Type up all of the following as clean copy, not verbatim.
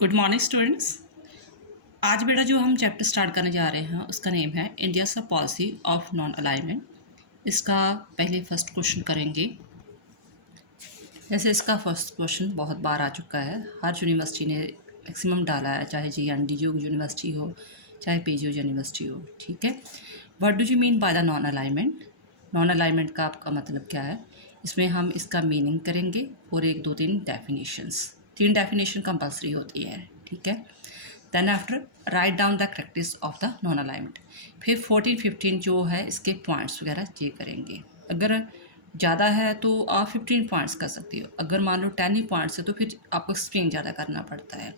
Good morning students. आज बेटा जो हम चैप्टर स्टार्ट करने जा रहे हैं उसका नेम है इंडिया सा पॉलिसी ऑफ नॉन अलाइनमेंट। इसका पहले फर्स्ट क्वेश्चन करेंगे। जैसे इसका फर्स्ट क्वेश्चन बहुत बार आ चुका है, हर यूनिवर्सिटी ने मैक्सिमम डाला है, चाहे GND यूनिवर्सिटी हो चाहे PGU यूनिवर्सिटी हो। ठीक है, what do you mean by the non alignment? Non alignment का आपका मतलब क्या है? इसमें हम इसका मीनिंग करेंगे और एक दो तीन डेफिनेशंस, तीन डेफिनेशन कंपलसरी होती है। ठीक है, then after write down the characters of the non alignment. फिर 14-15 जो है इसके पॉइंट्स वगैरह चेक करेंगे। अगर ज़्यादा है तो आप 15 पॉइंट्स कर सकते हो, अगर मान लो 10 ही पॉइंट्स है तो फिर आपको एक्सप्लेन ज़्यादा करना पड़ता है।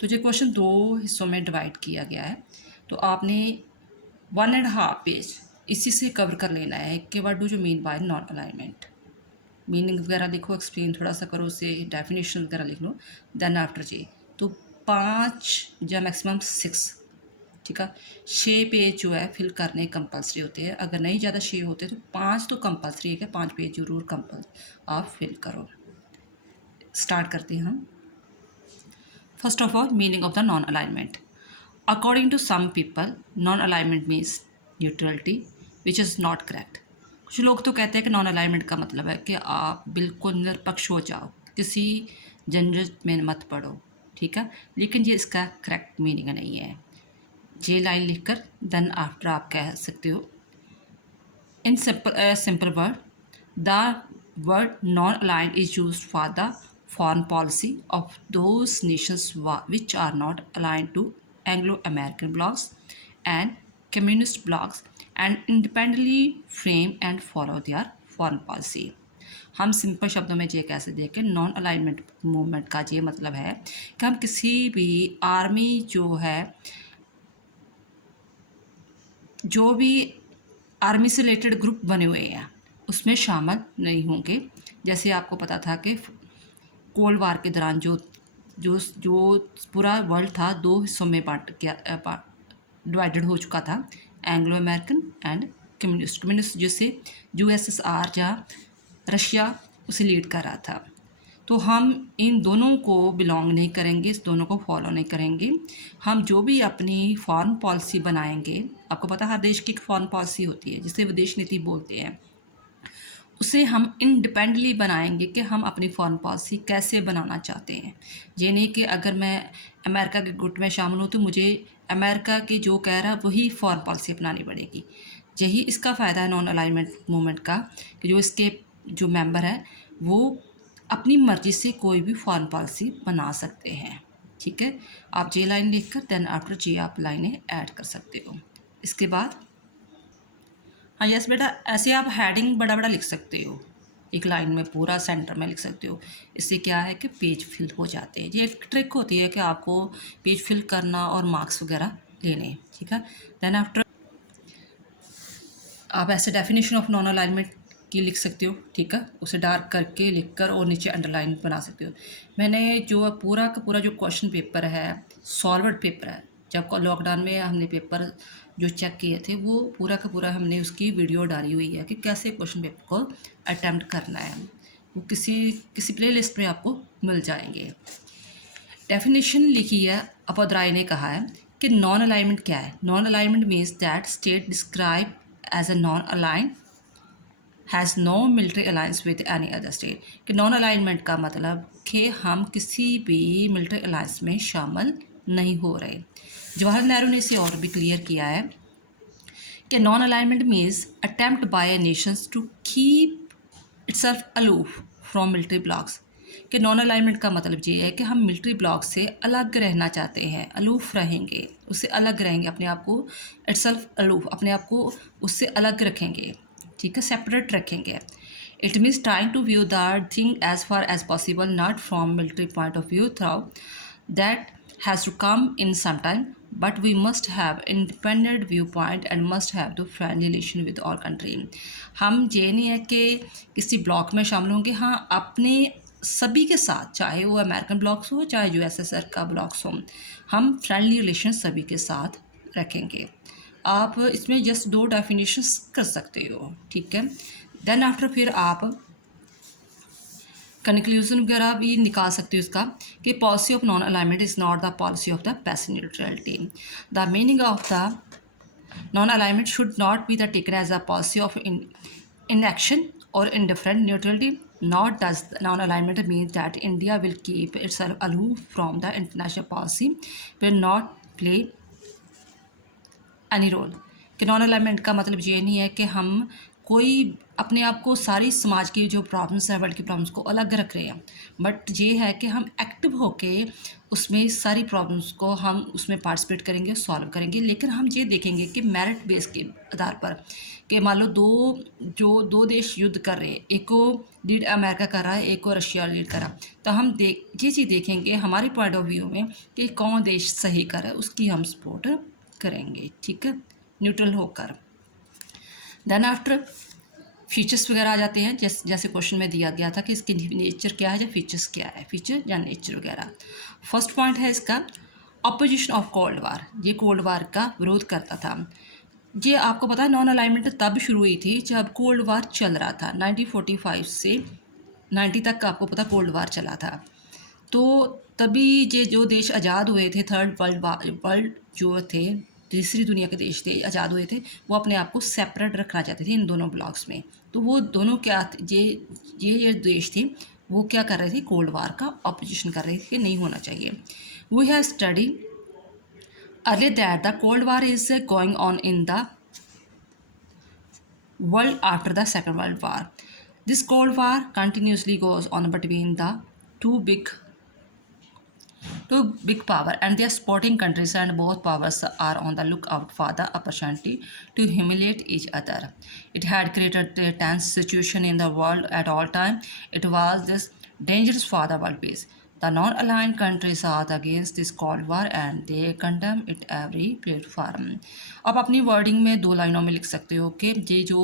तो ये क्वेश्चन दो हिस्सों में डिवाइड किया गया है, तो आपने 1.5 पेज इसी से कवर कर लेना है कि what do you mean by non alignment. Meaning वगैरह लिखो, एक्सप्लेन थोड़ा सा करो, उसे डेफिनेशन वगैरह लिख लो। देन आफ्टर जी तो 5 या मैक्सिमम 6, ठीक है, 6 पेज जो है फिल करने कंपलसरी होते हैं। अगर नहीं ज़्यादा 6 होते तो 5 तो कंपलसरी है कि 5 पेज जरूर आप फिल करो। स्टार्ट करते हैं हम। First of all, meaning of the non alignment. According to some people non alignment means neutrality which is not correct. कुछ लोग तो कहते हैं कि नॉन अलाइनमेंट का मतलब है कि आप बिल्कुल निरपक्ष हो जाओ, किसी झंझट में मत पड़ो। ठीक है, लेकिन ये इसका करेक्ट मीनिंग नहीं है। ये लाइन लिखकर देन आफ्टर आप कह सकते हो in simple word, the word non aligned is used for the foreign policy of those nations which are not aligned to Anglo-American blocs and communist blocs and independently frame and follow their foreign policy। हम simple शब्दों में ये कैसे देखें, non alignment movement का ये मतलब है कि हम किसी भी आर्मी जो भी आर्मी से रिलेटेड ग्रुप बने हुए हैं उसमें शामिल नहीं होंगे। जैसे आपको पता था कि कोल्ड वार के दौरान जो जो जो पूरा वर्ल्ड था दो हिस्सों में डिवाइडेड हो चुका था, Anglo American and communist. Communist जिससे USSR या रशिया उसे लीड कर रहा था। तो हम इन दोनों को बिलोंग नहीं करेंगे, इस दोनों को फॉलो नहीं करेंगे। हम जो भी अपनी फॉरेन पॉलिसी बनाएंगे, आपको पता है हर देश की एक फॉरेन पॉलिसी होती है जिसे विदेश नीति बोलते हैं, उसे हम इंडिपेंडेंटली बनाएंगे कि हम अपनी फॉरेन पॉलिसी कैसे बनाना चाहते हैं। ये नहीं कि अगर मैं अमेरिका के गुट में शामिल हूँ तो मुझे अमेरिका की जो कह रहा है वही फॉरेन पॉलिसी अपनानी पड़ेगी। यही इसका फ़ायदा है नॉन अलाइनमेंट मूवमेंट का, कि जो इसके जो मेंबर हैं वो अपनी मर्ज़ी से कोई भी फॉरेन पॉलिसी बना सकते हैं। ठीक है, आप जे लाइन लिख कर देन आफ्टर जे आप लाइनें ऐड कर सकते हो। इसके बाद हाँ यस बेटा, ऐसे आप हेडिंग बड़ा बड़ा लिख सकते हो, एक लाइन में पूरा सेंटर में लिख सकते हो। इससे क्या है कि पेज फिल हो जाते हैं। ये एक ट्रिक होती है कि आपको पेज फिल करना और मार्क्स वगैरह लेने। ठीक है, देन आफ्टर आप ऐसे डेफिनेशन ऑफ नॉन अलाइनमेंट की लिख सकते हो। ठीक है, उसे डार्क करके लिख कर और नीचे अंडरलाइन बना सकते हो। मैंने जो पूरा का पूरा जो क्वेश्चन पेपर है, सॉल्वर्ड पेपर है, जब लॉकडाउन में हमने पेपर जो चेक किए थे वो पूरा का पूरा हमने उसकी वीडियो डाली हुई है कि कैसे क्वेश्चन पेपर को अटैम्प्ट करना है। वो किसी किसी प्ले लिस्ट में आपको मिल जाएंगे। डेफिनेशन लिखी है, अपद राय ने कहा है कि नॉन अलाइनमेंट क्या है। Non alignment means that state describe as a non align has no military alliance with any other state. कि नॉन अलाइनमेंट का मतलब कि हम किसी भी मिलिट्री अलायंस में शामिल नहीं हो रहे। जवाहरलाल नेहरू ने इसे और भी क्लियर किया है कि non alignment means attempt by nations to keep itself aloof from military blocs. कि नॉन अलाइनमेंट का मतलब ये है कि हम मिलिट्री ब्लॉक से अलग रहना चाहते हैं, अलूफ रहेंगे, उससे अलग रहेंगे, अपने आप को इटसेल्फ अलूफ, अपने आप को उससे अलग रखेंगे। ठीक है, सेपरेट रखेंगे। It means trying to view the thing as far as possible not from military point of view through that has to come in sometime, but we must have independent viewpoint and must have the friendly relation with all country। हम ये नहीं है कि किसी block में शामिल होंगे, हाँ अपने सभी के साथ, चाहे वो अमेरिकन ब्लॉक्स हो चाहे USSR का ब्लॉक्स हो, हम फ्रेंडली रिलेशन सभी के साथ रखेंगे। आप इसमें जस्ट दो डेफिनेशंस कर सकते हो। ठीक है, देन आफ्टर फिर आप कंक्लूजन वगैरह भी निकाल सकते हो इसका कि policy of non alignment is not the policy of the passive neutrality. The meaning of the non-alignment should not be the taken as a policy of inaction or indifferent neutrality. Nor does non-alignment mean that India will keep itself aloof from the international policy, will not play any role. कि non alignment का मतलब ये नहीं है कि हम कोई अपने आप को सारी समाज की जो प्रॉब्लम्स हैं, वर्ल्ड की प्रॉब्लम्स को अलग रख रहे हैं, बट ये है कि हम एक्टिव होके उसमें सारी प्रॉब्लम्स को हम उसमें पार्टिसिपेट करेंगे, सॉल्व करेंगे। लेकिन हम ये देखेंगे कि मेरिट बेस के आधार पर कि मान लो दो देश युद्ध कर रहे हैं, एक को लीड अमेरिका कर रहा है, एक को रशिया लीड कर रहा है, तो हम ये चीज़ देखेंगे हमारे पॉइंट ऑफ व्यू में कि कौन देश सही कर रहा है, उसकी हम सपोर्ट करेंगे, ठीक है, न्यूट्रल होकर। देन आफ्टर फीचर्स वगैरह आ जाते हैं, जैसे क्वेश्चन में दिया गया था कि इसकी नेचर क्या है या फीचर्स क्या है, फीचर या नेचर वगैरह। फर्स्ट पॉइंट है इसका अपोजिशन ऑफ कोल्ड वार। ये कोल्ड वार का विरोध करता था। ये आपको पता है नॉन अलाइनमेंट तब शुरू हुई थी जब कोल्ड वार चल रहा था। 1945 से 90 तक आपको पता कोल्ड वार चला था। तो तभी ये जो देश आज़ाद हुए थे, थर्ड वर्ल्ड जो थे, तीसरी दुनिया के देश थे, आज़ाद हुए थे, वो अपने आप को सेपरेट रखना चाहते थे इन दोनों ब्लॉक्स में। तो वो दोनों क्या ये देश थे, वो क्या कर रहे थे, कोल्ड वार का अपोजिशन कर रहे थे कि नहीं होना चाहिए। We have study earlier that the Cold War is going on in the world after the Second World War. This Cold War continuously goes on between the two big power and their supporting countries, and both powers are on the lookout for the opportunity to humiliate each other. It had created a tense situation in the world at all time. It was this dangerous for the world peace. The non-aligned countries are against this Cold War and they condemn it every platform. आप अपनी wording में 2 लाइनों में लिख सकते हो कि ये जो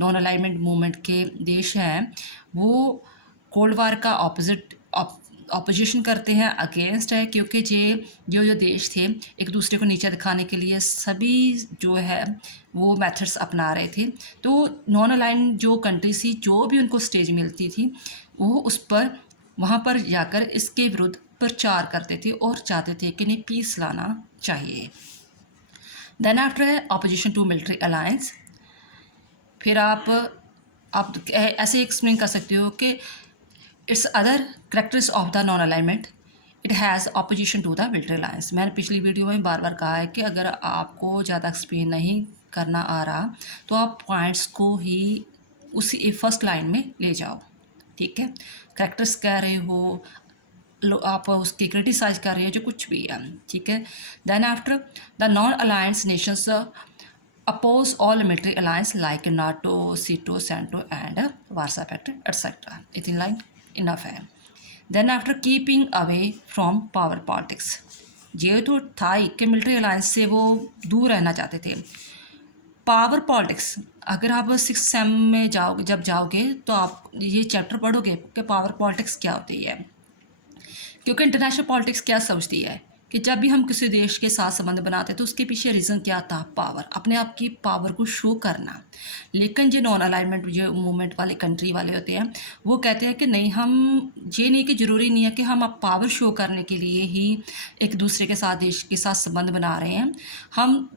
नॉन अलाइनमेंट मूवमेंट के देश हैं वो कोल्ड वार का ऑपोजिशन करते हैं, अगेंस्ट है, क्योंकि जो देश थे एक दूसरे को नीचा दिखाने के लिए सभी जो है वो मेथड्स अपना रहे थे। तो नॉन अलाइन जो कंट्रीज थी, जो भी उनको स्टेज मिलती थी, वो उस पर वहाँ पर जाकर इसके विरुद्ध प्रचार करते थे और चाहते थे कि नहीं पीस लाना चाहिए। देन आफ्टर है ऑपोजिशन टू मिलिट्री अलायंस। फिर आप ऐसे एक्सप्लेन कर सकते हो कि it's other characters of the non alignment, it has opposition to the military alliance. मैंने पिछली वीडियो में बार बार कहा है कि अगर आपको ज़्यादा एक्सप्लेन नहीं करना आ रहा तो आप पॉइंट्स को ही उसी फर्स्ट लाइन में ले जाओ, ठीक है। करेक्टर्स कह रहे हो, आप उसकी क्रिटिसाइज कर रहे हो, जो कुछ भी है, ठीक है। Then after the non alliance nations oppose all military alliance like NATO, CETO, CENTO and Warsaw Pact, etc. इतनी लाइन इनफ है। Then after keeping away from power politics, ये तो था ही कि मिलिट्री अलायंस से वो दूर रहना चाहते थे। पावर पॉलिटिक्स, अगर आप 6th सेम में जब जाओगे तो आप ये चैप्टर पढ़ोगे कि पावर पॉलिटिक्स क्या होती है, क्योंकि इंटरनेशनल पॉलिटिक्स क्या समझती है कि जब भी हम किसी देश के साथ संबंध बनाते हैं तो उसके पीछे रीज़न क्या था, पावर, अपने आप की पावर को शो करना। लेकिन जो नॉन अलाइनमेंट जो मूवमेंट वाले कंट्री वाले होते हैं वो कहते हैं कि नहीं, हम ये नहीं कि ज़रूरी नहीं है कि हम अब पावर शो करने के लिए ही एक दूसरे के साथ, देश के साथ संबंध बना रहे हैं, हम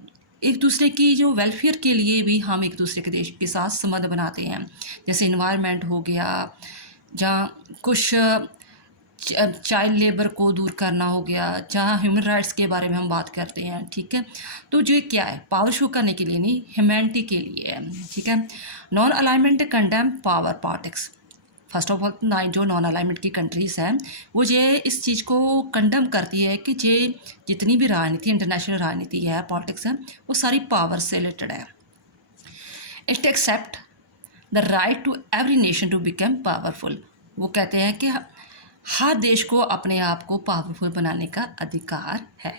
एक दूसरे की जो वेलफेयर के लिए भी हम एक दूसरे के देश के साथ संबंध बनाते हैं। जैसे इन्वायरमेंट हो गया, जहाँ कुछ चाइल्ड लेबर को दूर करना हो गया, जहाँ ह्यूमन राइट्स के बारे में हम बात करते हैं, ठीक है। तो जो क्या है, पावर शो करने के लिए नहीं, ह्यूमैनिटी के लिए है, ठीक है। Non alignment condemn power politics. First of all जो नॉन अलाइनमेंट की कंट्रीज़ हैं वो ये इस चीज़ को कंडेम करती है कि ये जितनी भी राजनीति, इंटरनेशनल राजनीति है, पॉलिटिक्स है, वो सारी पावर से रिलेटेड है। It except the right to every nation to become powerful. वो कहते हैं कि हर देश को अपने आप को पावरफुल बनाने का अधिकार है,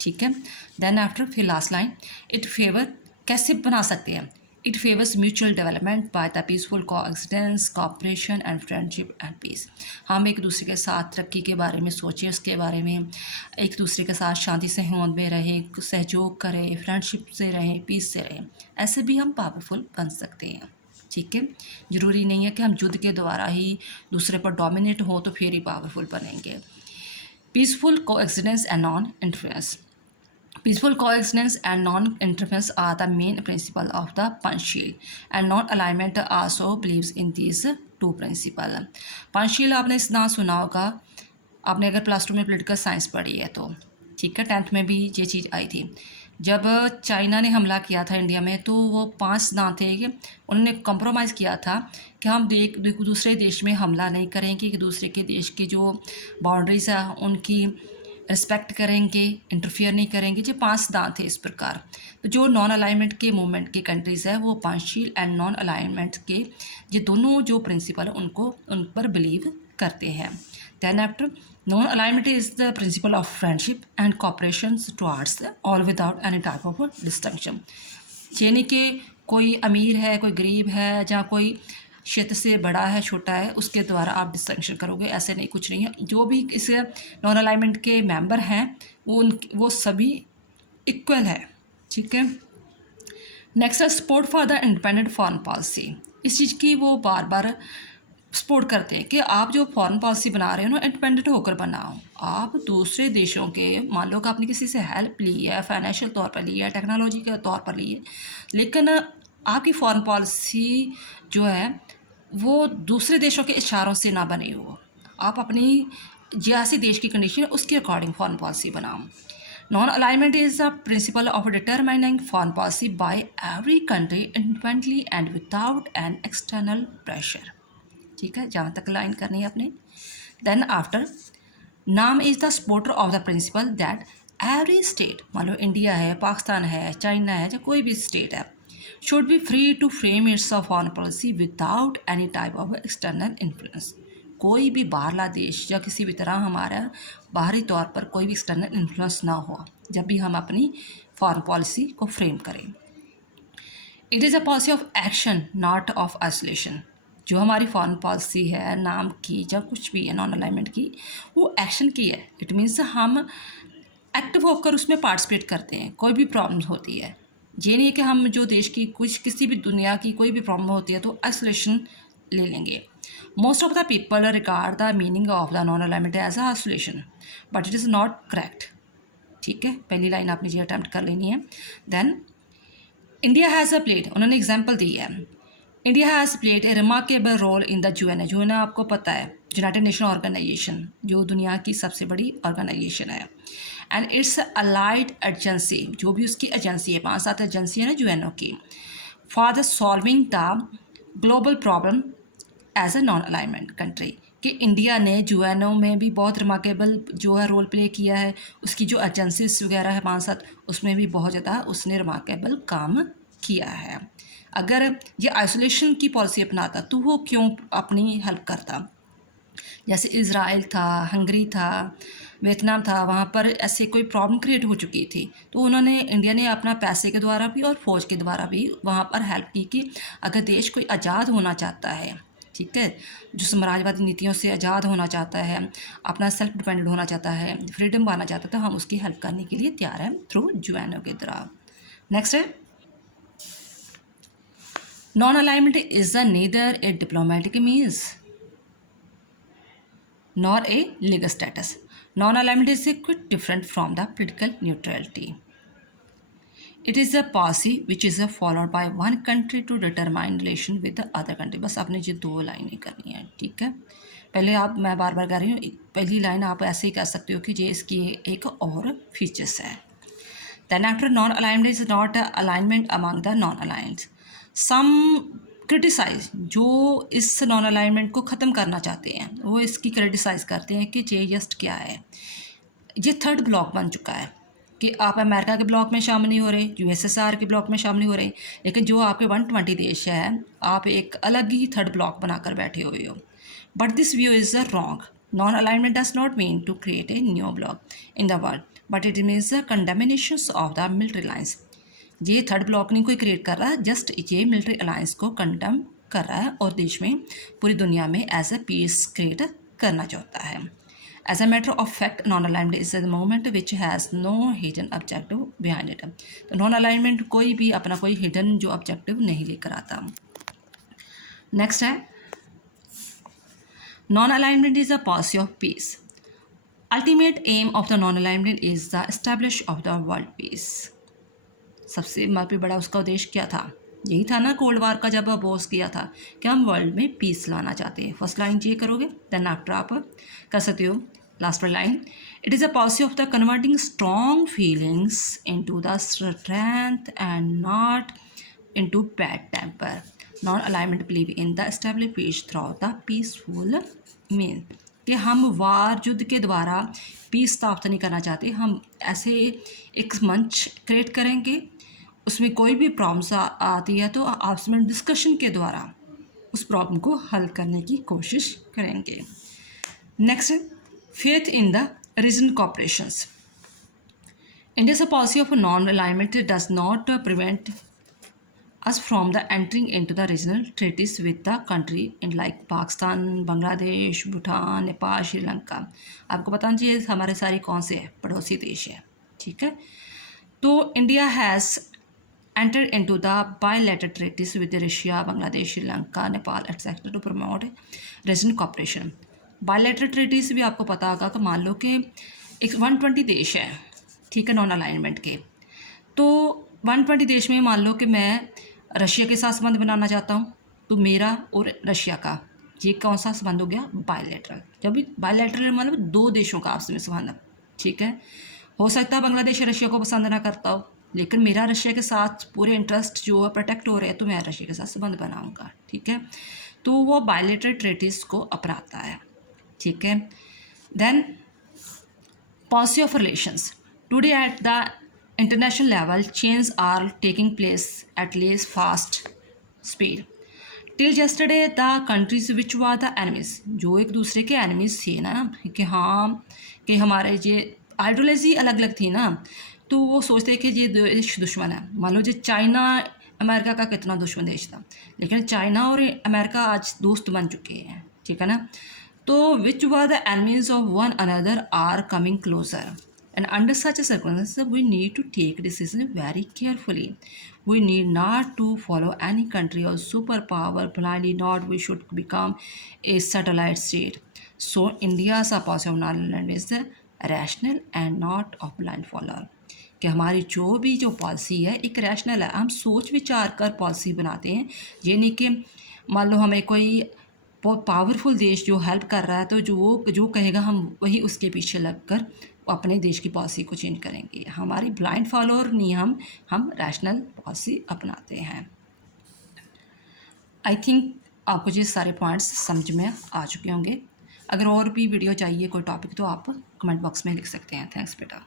ठीक है। देन आफ्टर फिर लास्ट लाइन, इट फेवर, कैसे बना सकते हैं, it favours mutual development by the peaceful coexistence, cooperation and friendship and peace. हम एक दूसरे के साथ तरक्की के बारे में सोचें, उसके बारे में एक दूसरे के साथ शांति से होंद में रहें, सहयोग करें, फ्रेंडशिप से रहें, पीस से रहें, ऐसे भी हम पावरफुल बन सकते हैं। ठीक है, ज़रूरी नहीं है कि हम युद्ध के द्वारा ही दूसरे पर डोमिनेट हो तो फिर ही पावरफुल बनेंगे। Peaceful coexistence and non interference. Peaceful coexistence and non-interference are the main principle of the Panchsheel, and non-alignment also believes in these two principles. Panchsheel आपने इस नाम सुना होगा, आपने अगर +2 में पॉलिटिकल साइंस पढ़ी है तो, ठीक है। 10th में भी ये चीज़ आई थी। जब चाइना ने हमला किया था इंडिया में तो वो 5 सिद्धांत थे कि उन्होंने कंप्रोमाइज़ किया था कि हम दूसरे देश में हमला नहीं करेंगे, कि दूसरे के देश की जो बाउंड्रीज है उनकी रिस्पेक्ट करेंगे, इंटरफियर नहीं करेंगे। जो 5 सिद्धांत थे इस प्रकार। तो जो नॉन अलाइनमेंट के मूवमेंट की कंट्रीज़ है वो पंचशील एंड नॉन अलाइनमेंट के ये दोनों जो प्रिंसिपल है उन पर बिलीव करते हैं। Then after, non alignment is the principle of friendship and cooperation towards all without any type of distinction. यानी कि कोई अमीर है, कोई गरीब है, या कोई क्षेत्र से बड़ा है, छोटा है, उसके द्वारा आप डिस्टिंक्शन करोगे, ऐसे नहीं, कुछ नहीं है। जो भी इस नॉन अलाइनमेंट के मेंबर हैं वो सभी इक्वल है, ठीक है। नेक्स्ट है support for the independent foreign policy. इस चीज़ की वो बार बार सपोर्ट करते हैं कि आप जो फॉरेन पॉलिसी बना रहे हो ना, इंडिपेंडेंट होकर बनाओ। आप दूसरे देशों के, मान लो कि आपने किसी से हेल्प ली है, फाइनेंशियल तौर पर ली है, टेक्नोलॉजी के तौर पर ली है, लेकिन आपकी फॉरेन पॉलिसी जो है वो दूसरे देशों के इशारों से ना बनी हो। आप अपनी जैसी देश की कंडीशन है उसके अकॉर्डिंग फॉरेन पॉलिसी बनाओ। Non alignment is a principle of determining foreign policy bye every country independently and without an external pressure. ठीक है, जहाँ तक लाइन करनी है आपने। देन आफ्टर, नाम is the supporter of the principal that every state, मान लो इंडिया है, पाकिस्तान है, चाइना है, या कोई भी स्टेट है, should be free to frame its foreign policy without any type of external influence। कोई भी बाहरला देश या किसी भी तरह हमारा बाहरी तौर पर कोई भी एक्सटर्नल इन्फ्लुएंस ना हो जब भी हम अपनी फॉरेन पॉलिसी को फ्रेम करें। It is a policy of action not of isolation. जो हमारी फॉरेन पॉलिसी है, नाम की या कुछ भी है नॉन अलाइनमेंट की, वो एक्शन की है। इट मीन्स हम एक्टिव होकर उसमें पार्टिसिपेट करते हैं। कोई भी प्रॉब्लम होती है, ये नहीं है कि हम जो देश की किसी भी दुनिया की कोई भी प्रॉब्लम होती है तो आइसोलेशन ले लेंगे। Most of the people regard the meaning of the non alignment as a isolation, but it is not correct. ठीक है, पहली लाइन आपने ये अटैम्प्ट कर लेनी है। Then India has a played, उन्होंने एग्जाम्पल दी है, India has played a remarkable role in the UN। UN आपको पता है, यूनाइटेड नेशन ऑर्गेनाइजेशन, जो दुनिया की सबसे बड़ी ऑर्गेनाइजेशन है। एंड इट्स अलाइड एजेंसी, जो भी उसकी एजेंसी है, 5-7 एजेंसी है ना UN की, for the solving the global problem as a non alignment country. कि इंडिया ने UN में भी बहुत रिमार्केबल जो है रोल प्ले किया है। उसकी जो एजेंसीज वगैरह है 5-7, उसमें भी बहुत ज़्यादा उसने रिमार्केबल काम किया है। अगर ये आइसोलेशन की पॉलिसी अपनाता तो वो क्यों अपनी हेल्प करता। जैसे इज़राइल था, हंगरी था, वियतनाम था, वहाँ पर ऐसे कोई प्रॉब्लम क्रिएट हो चुकी थी तो इंडिया ने अपना पैसे के द्वारा भी और फौज के द्वारा भी वहाँ पर हेल्प की कि अगर देश कोई आज़ाद होना चाहता है, ठीक है, जो साम्राज्यवादी नीतियों से आज़ाद होना चाहता है, अपना सेल्फ डिपेंडेंट होना चाहता है, फ्रीडम पाना चाहता है, तो हम उसकी हेल्प करने के लिए तैयार हैं थ्रू UN के द्वारा। नेक्स्ट है, non alignment is the neither a diplomatic means nor a legal status. Non-alignment is quite different from the political neutrality. It is a policy which is followed by one country to determine relation with the other country। बस आपने ये 2 लाइनें करनी है, ठीक है। पहले मैं बार बार कह रही हूँ, पहली लाइन आप ऐसे ही कह सकते हो कि ये इसकी एक और फीचर्स है। Then after, non-alignment is not a alignment among the non-aligned. Some criticize, जो इस नॉन अलाइनमेंट को ख़त्म करना चाहते हैं वो इसकी क्रिटिसाइज़ करते हैं कि ये जस्ट क्या है, ये थर्ड ब्लॉक बन चुका है कि आप अमेरिका के ब्लॉक में शामिल नहीं हो रहे, USSR के ब्लॉक में शामिल नहीं हो रहे, लेकिन जो आपके 120 देश है आप एक अलग ही थर्ड ब्लॉक बनाकर बैठे हुए हो। But this view is a wrong. Non alignment does not mean to create a new bloc in the world, but it means the condemnation of the military alliance. ये थर्ड ब्लॉक नहीं कोई create कर रहा, just ये military alliance को condemn कर रहा है और देश में, पूरी दुनिया में एज ए पीस क्रिएट करना चाहता है। As a matter of fact, non alignment is the movement which has no hidden objective behind it. तो नॉन अलाइनमेंट कोई भी अपना कोई हिडन जो ऑब्जेक्टिव नहीं लेकर आता। नेक्स्ट है non alignment is the policy of peace. Ultimate aim of the non alignment is the establish of the world peace. सबसे बड़ा उसका उद्देश्य क्या था? यही था ना कोल्ड वार का जब अपोज किया था कि हम वर्ल्ड में पीस लाना चाहते हैं। फर्स्ट लाइन ये करोगे, देन आफ्टर आप कर सकते हो लास्ट वाली line, it is a policy of the converting strong feelings into the strength and not into bad temper. Non alignment believe in the establish peace through the peaceful mean, कि हम वार युद्ध के द्वारा पीस स्थापित नहीं करना चाहते। हम ऐसे एक मंच क्रिएट करेंगे, उसमें कोई भी प्रॉब्लम्स आती है तो आपस में डिस्कशन के द्वारा उस प्रॉब्लम को हल करने की कोशिश करेंगे। Next, faith in the regional cooperations. India's policy of non alignment does not prevent us from the entering into the regional treaties with the country in like Pakistan, Bangladesh, Bhutan, Nepal, Sri Lanka. आपको बताना चाहिए हमारे सारे कौन से पड़ोसी देश है, ठीक है। तो India has entered into the bilateral treaties with Russia, Bangladesh, Sri Lanka, Nepal, etc. to promote regional cooperation. Bilateral treaties भी आपको पता होगा कि मान लो कि एक 120 देश है, ठीक है, नॉन अलाइनमेंट के। तो 120 देश में मान लो कि मैं रशिया के साथ संबंध बनाना चाहता हूँ, तो मेरा और रशिया का ये कौन सा संबंध हो गया? बायलैटरल। जब भी बायलैटरल मतलब दो देशों का आपस में संबंध, ठीक है। हो सकता है बांग्लादेश रशिया को पसंद ना करता हो, लेकिन मेरा रशिया के साथ पूरे इंटरेस्ट जो है प्रोटेक्ट हो रहे हैं, तो मैं रशिया के साथ संबंध बनाऊंगा, ठीक है। तो वो बायलैटरल ट्रीटीज को अपनाता है, ठीक है। Then policy of relations. Today at the international level change are taking place at least fast speed. Till yesterday the countries which were the enemies, जो एक दूसरे के एनिमीज थे ना, कि हाँ कि हमारे ये आइडियोलॉजी अलग अलग थी ना, तो वो सोचते कि ये देश दुश्मन है। मान लो जो चाइना अमेरिका का कितना दुश्मन देश था, लेकिन चाइना और अमेरिका आज दोस्त बन चुके हैं, ठीक है ना। तो विच वर the enemies of one another are coming closer, and under such a circumstances we need to take decisions very carefully. We need not to follow any country or superpower blindly, not we should become a satellite state. So India's policy of non-alignment is rational and not of blind follower, कि हमारी जो भी जो policy है एक rational है, हम सोच विचार कर पॉलिसी बनाते हैं। ये नहीं कि मान लो हमें कोई बहुत पावरफुल देश जो हेल्प कर रहा है, तो जो कहेगा हम वही उसके पीछे लगकर अपने देश की पॉलिसी को चेंज करेंगे। हमारी ब्लाइंड फॉलोअर नहीं, हम रैशनल पॉलिसी अपनाते हैं। आई थिंक आपको ये सारे पॉइंट्स समझ में आ चुके होंगे। अगर और भी वीडियो चाहिए कोई टॉपिक, तो आप कमेंट बॉक्स में लिख सकते हैं। थैंक्स बेटा।